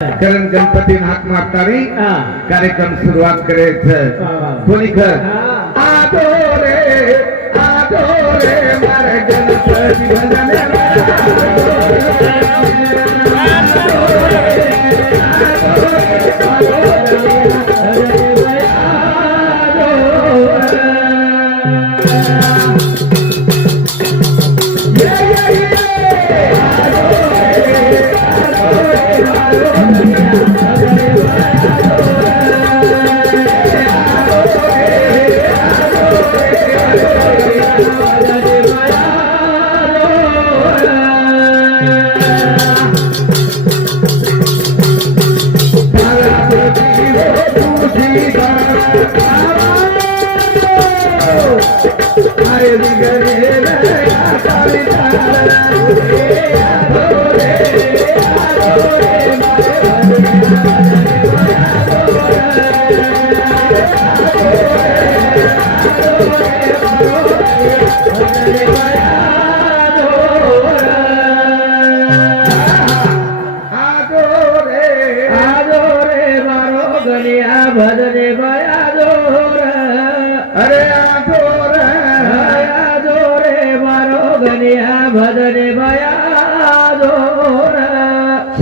कारण गणपती हाक मारताना हा. कार्यक्रम सुरुवात करायचं वा, वा. कोणी खर हा. आदो रे आदो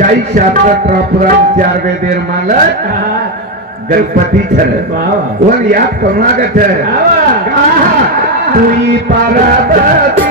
शाही शास्त्र ट्रापुराम चार वेदेर मालक. गणपती ठर वन याद करुणागत तुई पार्वती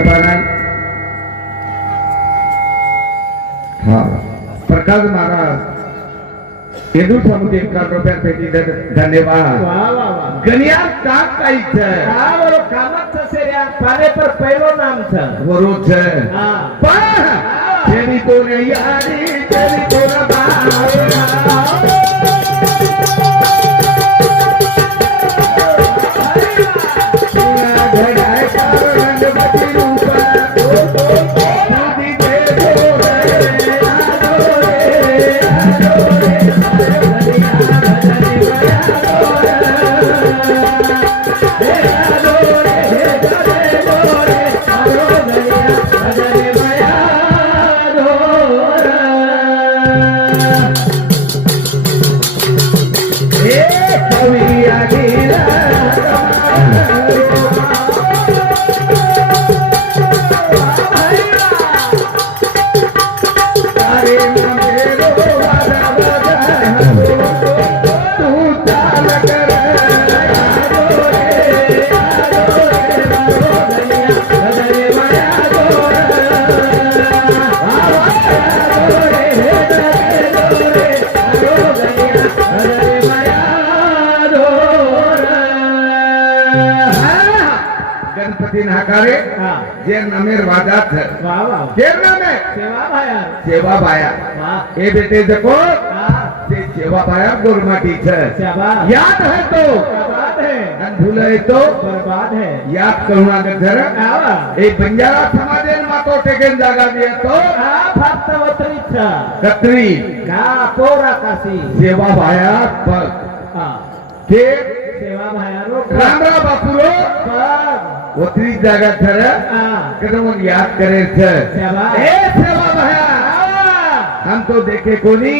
पारायण हा. प्रकाश महाराज येदू समुद्र एका रुपयात पेटी धन्यवाद गणियात काम काहीच पाने पर पहिलो नाम छ वरोच हा. पण जेरी कोण यारी जेरी कोण बाळा नाकारे जे नमेर वादात केर नमे सेवा बाया ए बेटे जको ते सेवा बाया गोरमाटीच याद है तो भूल येतो बर्बाद है याद करुणागत धर आवा. ए बंजारा समाजेन मातो टेकेन जागा येतो हा फक्त वतनीचा कत्री का पोरा काशी सेवा बाया पग हा के सेवा भायारो रामरा बापुरो ओतरी ಒತ್ತಿ ಜಾಗ ಸರ ಒಂದು ಯಾದ करे ಸರ್ ಏ ಸೇವಾ ಭಯ हम तो देखे कोणी।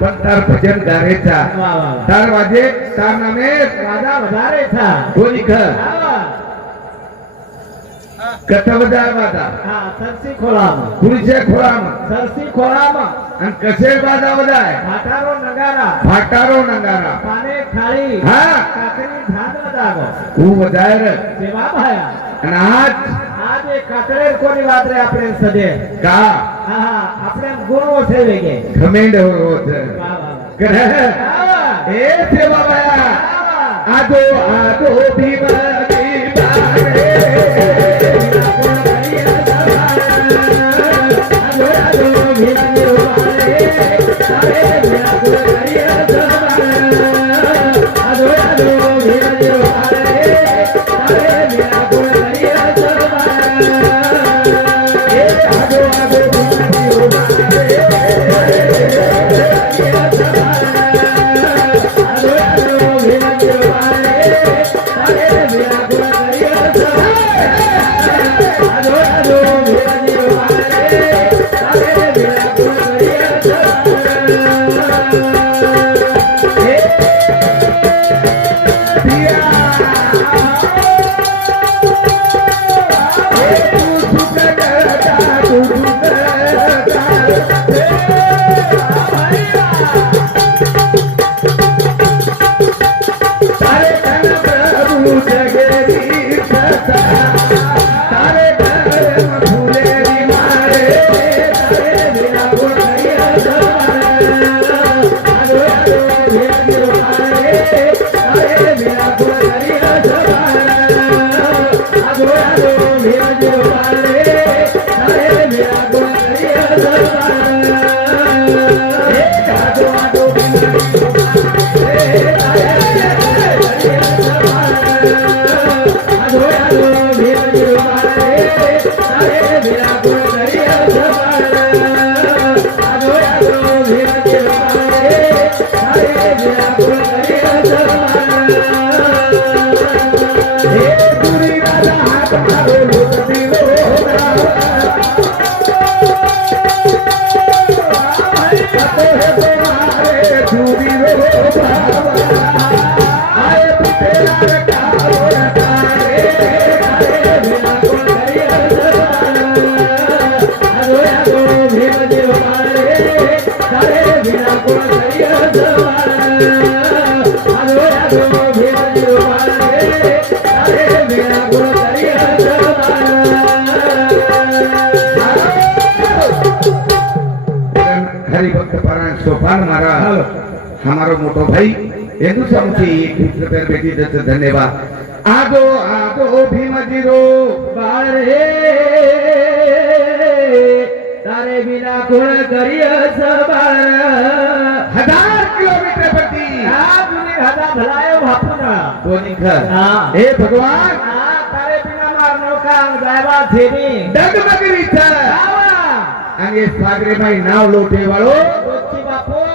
पण तार भजन गारेचा। तार वाजे तार नामे। राजा वधारेचा. कोणी ख વધારે છે હા સરસી ખોળામાં. પુરુષે ખોળામાં. સરસી ખોળામાં. અને કસે બાદા બધાય. ફાટારો નગારા. ફાટારો નગારા. પાને ખાળી. હા. કાકરી ધાન વધાગો હું વધારે રે. સેવા ભાયા. અને આજ આજે કાકરે કોની વાત રે આપણે સજે? કા? હા આપણે ગુરુ છે વેગે ખમેંડ હોરો છે. કરે એ સેવા ભાયા. આજો આજો ભીમતી Aleluia, મોટો ભાઈ એનું સમજી પુત્ર પર બેટી દત્ત ધન્યવાદ. આગો આગો ભીમજીરો બારે તારે વિના કોણ કરીએ સવાર. હજાર કિલોમીટર પ્રતિ આ દુનિયા હજાર ભલાયો બાપુના. કોની ઘર? હા. હે ભગવાન. આ તારે વિના માર નોકા જાવા. થેની ડગમગરી છે આવા અને સાગરેભાઈ નાવ લોટે વાળો. ગોચી બાપુ.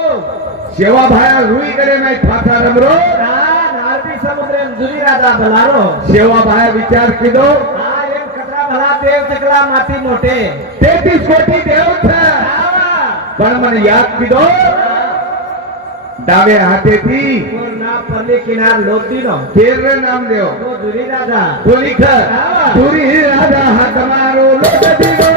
સેવા ભાયા રૂઈ કરે મે ફાથા રમરો. આ નારદી સમુદ્ર એમ જુદી રાજા ભલારો. જેવા ભાયા વિચાર કીધો. હા એમ કતરા ભલા દેવ ચકલા માથી મોટે. તેથી છોટી દેવ છે પણ મને યાદ કીધો. ડાબે હાથેથી ના પરલી કિનાર લોતીનો કેર નામ દેવો તો રાજા. ધોની ઘર ધુરી રાજા હા તમારો લોટ દીવો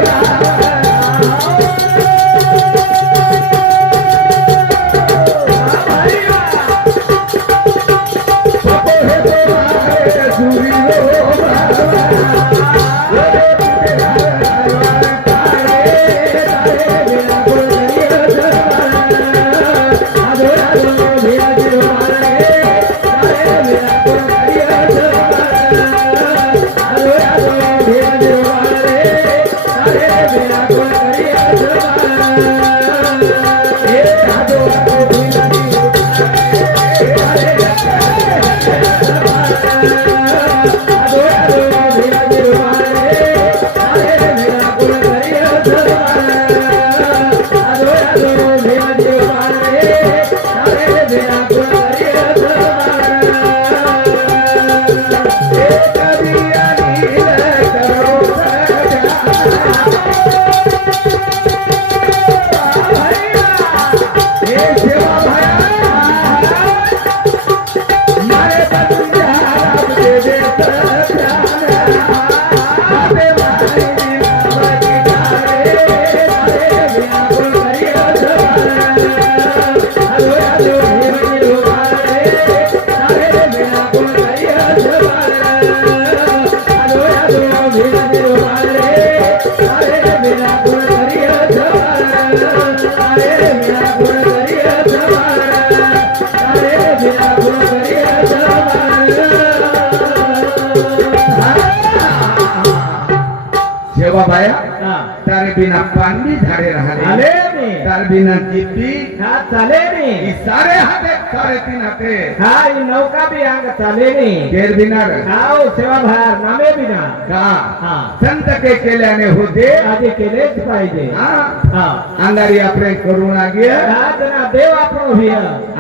बिना गिट्टी हाँ चले नहीं सारे हाथे सारे तीन हाथे हाँ ये नौका भी आग चले नहीं केर बिना हाँ वो सेवा भार नामे बिना हाँ हाँ संत के केल्याने होते आजे केलेच पाहिजे हाँ हाँ अंधारी आपले करून आगे हाँ जना देव आपण होय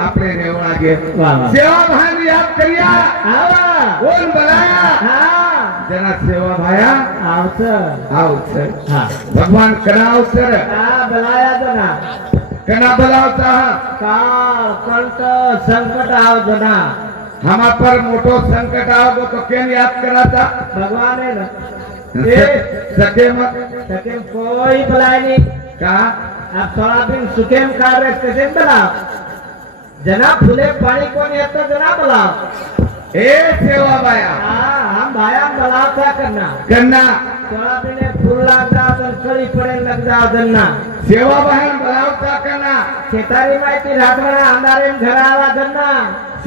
आपले देव आगे सेवा भान याद करिया आवा बोल बलाया हाँ जना सेवा भाया आवच આવશે हा ભગવાન કરાવશે हा बलाया जना કના બલાવતા काळ कंट संकट आव जना હમા પર મોટો સંકટ આવતો તો કેમ યાદ કરાતા भगवान है ना સકે મત सकेम कोई बलाय नहीं का आप सोयाबीन सुकेम काढ रहे कसे बला जना फुले पाणी कोण येतं जना बला हे सेवा बाया. हम भाया गलाचा करना करना तळापिने फुलाचा तर कळी पडेल लगदा जन्ना. सेवा बाया गलाचा करना शेतारी माहिती रातमना अंधारे घराला जन्ना.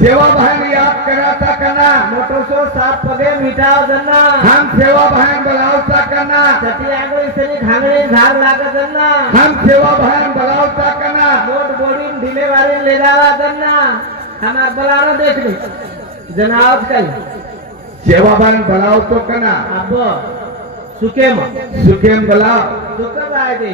सेवा बहन याद कराता करना मोटो सो सात पगे मिटाव जन्ना. हम सेवा बहन बलावता करना सती आंगळी सनी घांगळी झाड लागत जन्ना. हम सेवा बहन बलावता करना मोट बोडीन ढिले वारीन लेदावा जन्ना. हमार बलारो देख ली. काही સેવા ભાન બલાવતો કન્ના अब सुकेम સુકેમ બલાવ दुःख काय ते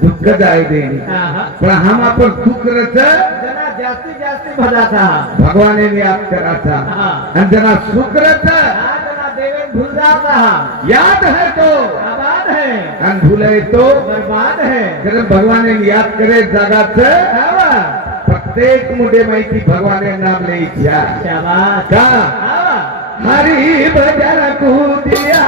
दुःखदायी देणी हा, हा. पण हम आपण दुःख रच जना जास्तीत जास्त भजाचा भगवाने याद करायचा हा. आणि जना सुख रच हा जना देवेन भूल जाता हा याद है तो आबाद है आणि भूले तो बर्बाद है कारण भगवाने याद करे जगाच आवा प्रत्येक मुठे माहिती भगवाने नाम लिहायच्या शाबास. का? हरी भजन कुदिया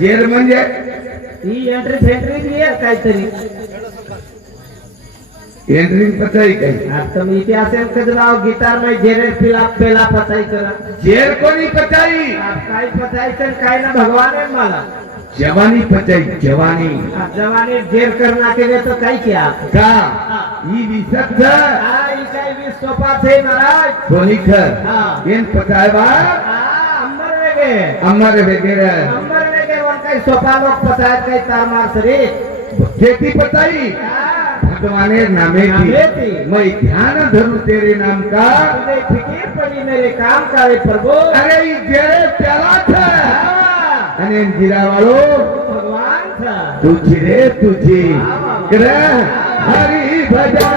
जेल म्हणजे? ही एंट्री फेंट्री काहीतरी. एंट्री पचाई काही. आता मी इथे असेल कधी राव गिटार नाही जेरे पिला पेला पचायचं जेर कोणी पचाई? काय पचायचं काय ना भगवान आहे मला. जवानी पचाई जवानी. जवानी जेर करना के लिए तो काय किया का? ही. विसत हां ही काय विस सोपा थे महाराज. सोनी खर? पचायवा अंबर वेगे अंबर वेगे કઈ સોપાલો પસાર કઈ તાર માર શરીર ખેતી પતાઈ ભગવાને નામે મય ધ્યાન ધરું તેરે નામ કા? ફિકીર પડી મેરે કામ કારે પ્રભુ. અરે ઈ જેરે પેલા છે. અને જીરા વાળો ભગવાન છે. તુજી રે તુજી ગ્રહ હરી ભજા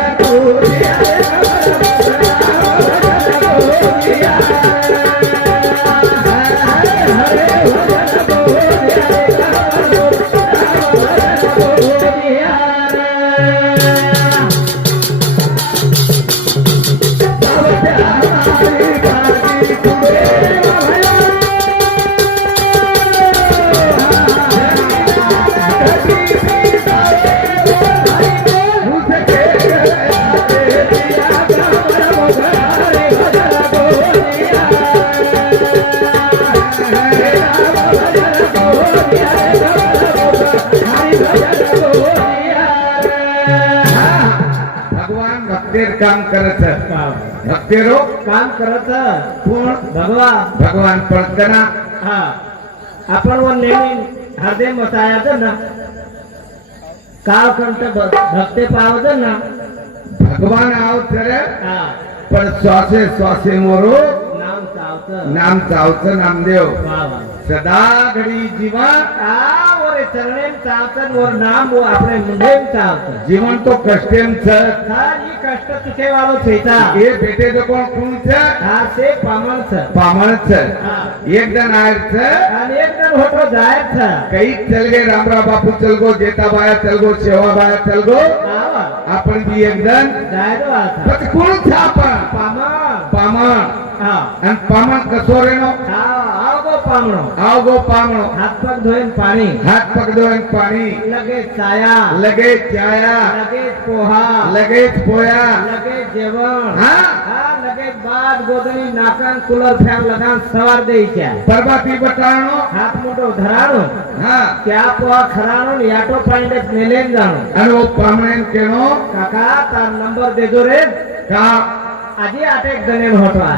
भक्तीर काम करत. भक्ती रोग काम करत. कोण भगवान. भगवान प्रार्थना हा. आपण व नेहमी हृदय मसायच ना. काव कंट भक्ते पावत ना. भगवान आहोत तर पण स्वासे स्वासे मोरो नाम चावत. नाम चावत नामदेव. सदा घडी जीवा. आव આવે ચરણેમ ચાવતન ઓર નામ વો આપણે મુંડેમ ચાવતન જીવન તો કષ્ટેમ છે હા ઈ કષ્ટ તુકે વાળો છેતા એ બેટે તો કોણ કોણ છે હા સે પામણ છે પામણ છે એક જણ આયર છે અને એક જણ હોટો જાયર છે કઈ ચલ ગઈ રામરા બાપુ ચલ ગો જેતા બાયા ચલ ગો સેવા બાયા ચલ ગો આપણ બી એક જણ જાયરો આ પછી કોણ છે આપણ પામણ પામણ હા અને પામણ કસોરેનો હા પામણો. આવગો પામણો. હાથ પગ ધોઈને પાણી. હાથ પગ ધોઈને પાણી. લગે ચાયા લગે ચાયા લગે પોહા. લગે પોયા. લગે જેવણ. હા. હા લગે બાદ ગોદની કુલર ફેર લગાન સવાર દે છે પરબાતી બટાણો હાથ મોટો ધરાણો. હા. ત્યાં પોહા ખરાણો ને આટો પાણી મેલે જાણો. અને પામણે કેનો કાકા તાર નંબર દેજો રે. કા? આજે આટેક દને હોટવા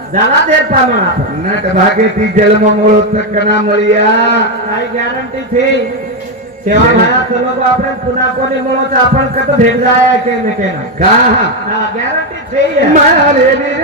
झाला ते प्रमाण नट भागे ती जन्ममुळ तक्कना मळिया काय गॅरंटी थी तेव्हा मला चलो आपण पुन्हा कोणी भेट जाया का गॅरंटी मारे रे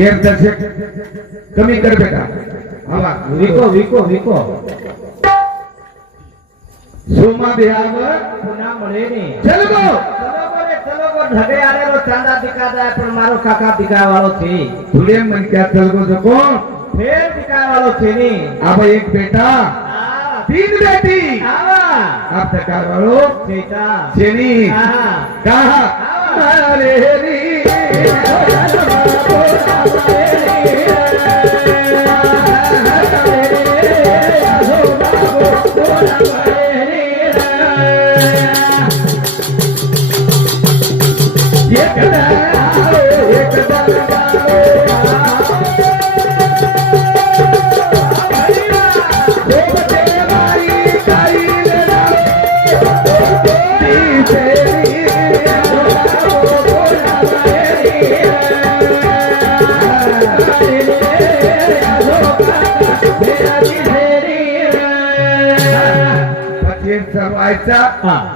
નિર્દર્શક કમી કર બેટા. આવા. વિકો વિકો વિકો. સોમા બિહાર પુના મળે ને. ચલો ગો ચલો આ ભાઈ એક બેટા. તીન બેટી. પછી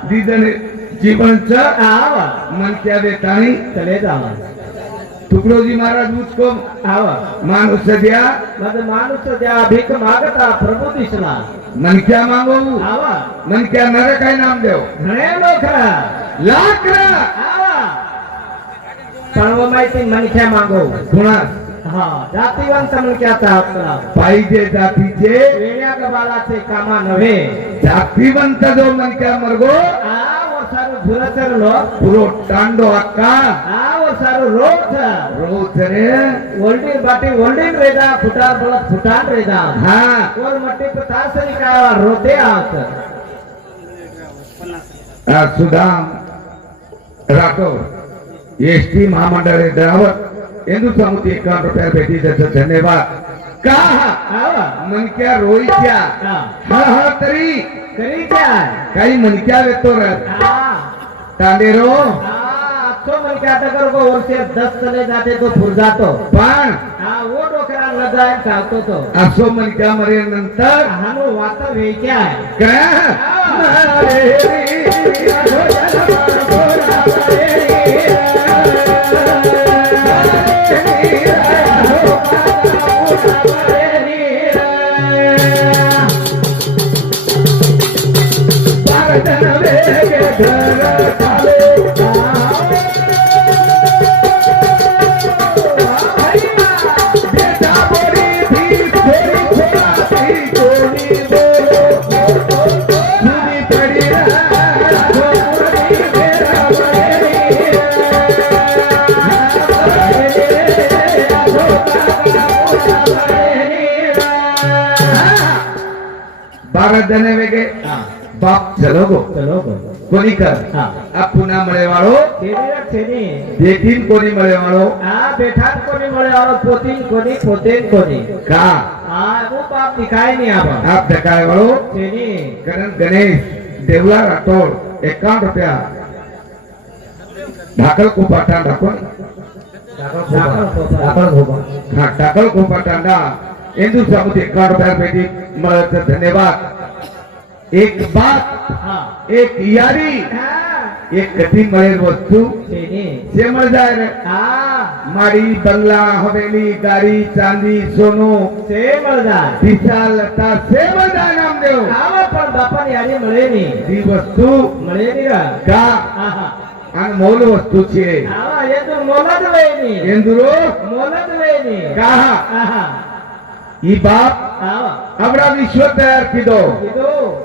દીદન जीवनचं આવા मन त्या देतानी ચલે જાવા तुकडोजी महाराज उसको આવા माणूस द्या मग माणूस ज्या भीक मागता प्रभू दिसला मन क्या मागो आवा मन क्या नर काय नाम देव घणे लोक लाकरा आवा पण व माहिती मनख्या मागो पुन्हा हा जातीवंत मनक्याचा आपला पाहिजे जातीचे वेड्या गबालाचे कामा नव्हे क्या मर्गो आ व सारू झुरचरलो पुरो टांडो अक्का. आ व सारू रोज. रोज रे. ओल्डी बाटी ओल्डी रेदा फुटार बळत फुटार रेदा. हा. कोल मट्टी पतासरी का रोते आत. आ, सुदाम राठोड एस टी महामंडळ ड्रायव्हर ಎಂದು समुद्र एकावन्न रुपया भेटी त्याचं धन्यवाद. का? मनक्या रोईच्या हा. हळहळ तरी. काय काही मनक्या येतो रे. हा. तांडेरो क्या दस चले जाते तो फुर जातो. पण हाँ वो तो. असो मनक्या मरे नंतर हम वाता वेच्या आहे બધાને વેગે બાપ ચલો ગો ચલો ગો કોની કર આ પુના મળે વાળો દેખીન કોની મળે વાળો આ બેઠા કોની મળે વાળો પોતીન કોની પોતેન કોની કા ગણેશ દેવલા રાઠોડ એકાવન રૂપિયા ઢાકલ કોપાટા ઢાકલ ઢાકલ કોપાટા ઢાકલ हिंदू समुदाय बेटी मदद धन्यवाद एक बात हाँ। एक यारी हाँ। एक कठी વસ્તુ. જે મળદાર મારી બંગલા હવેલી ગાડી ચાંદી સોનું. છે મળદાર દિશા લતા છે મળદાર નામદેવ આવા પણ બાપા યારી મળે નહીં. જી વસ્તુ મળે નહીં ગા. આ મોલ વસ્તુ છે. હા એ તો મોલ જ વેની એન્દુરો મોલ જ વેની ગા. આહા ઈ બાપ આપણા વિશ્વ તૈયાર કીધો.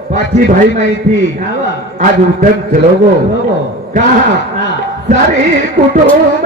પાછી ભાઈ માહિતી. આજ ઉદ્ધમ ચલોગો કહા? સારી કુટુંબ